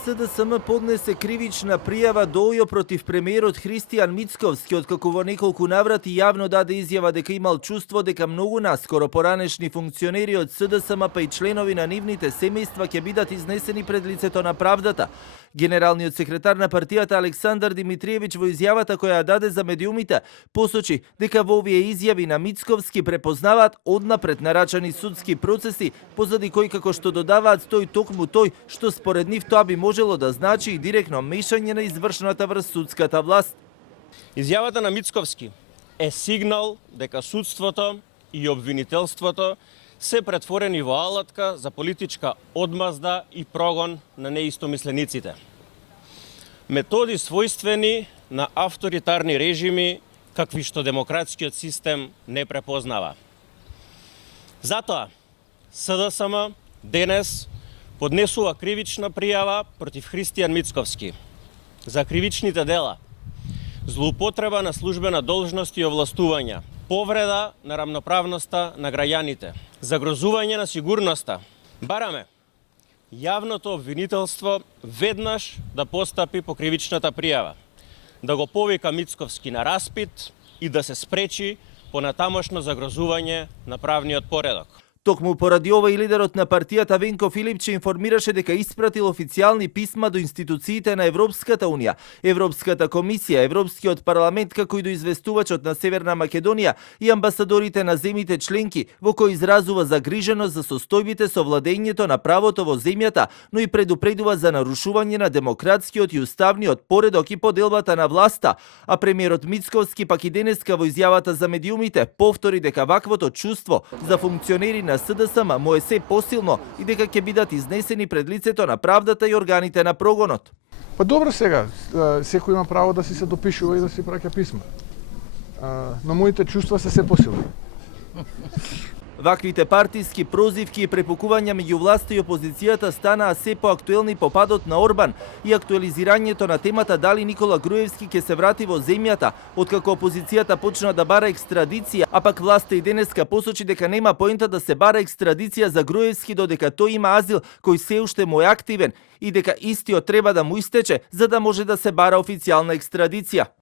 СДСМ поднесе кривична пријава до ОЈО против премиерот Христијан Мицковски, откако во неколку наврати јавно даде изјава дека имал чувство дека многу наскоро поранешни функционери од СДСМ па и членови на нивните семејства ќе бидат изнесени пред лицето на правдата. Генералниот секретар на партијата Александар Димитриевиќ во изјавата која ја даде за медиумите посочи дека во овие изјави на Мицковски препознаваат однапред нарачани судски процеси, позади кои како што додаваат стои токму тој што според нив тоа би можело да значи и директно мешање на извршната врз судската власт. Изјавата на Мицковски е сигнал дека судството и обвинителството се претворени во алатка за политичка одмазда и прогон на неистомислениците. Методи својствени на авторитарни режими какви што демократскиот систем не препознава. Затоа СДСМ денес поднесува кривична пријава против Христијан Мицковски за кривичните дела: злоупотреба на службена должност и овластувања, повреда на рамноправноста на граѓаните, загрозување на сигурноста. Бараме јавното обвинителство веднаш да постапи по кривичната пријава, да го повика Мицковски на распит и да се спречи понатамошно загрозување на правниот поредок. Токму поради ова и лидерот на партијата Венко Филипче информираше дека испратил официјални писма до институциите на Европската Унија, Европската комисија, Европскиот парламент, како и до известувачот на Северна Македонија и амбасадорите на земјите членки, во кои изразува загриженост за состојбите со владењето на правото во земјата, но и предупредува за нарушување на демократскиот и уставниот поредок и поделбата на власта. А премиерот Мицковски пак и денеска во изјавата за медиумите повтори дека ваквото чувство за функционери на СДСМ му е се посилно и дека ќе бидат изнесени пред лицето на правдата и органите на прогонот. Па добро, сега секој има право да си се допишува и да си праќа писма. Но моите чувства се посилни. Ваквите партиски прозивки и препукувања меѓу власта и опозицијата станаа се поактуелни по падот на Орбан и актуализирањето на темата дали Никола Груевски ќе се врати во земјата, откако опозицијата почна да бара екстрадиција, а пак власта и денеска посочи дека нема поента да се бара екстрадиција за Груевски додека тој има азил кој се уште му е активен и дека истиот треба да му истече за да може да се бара официјална екстрадиција.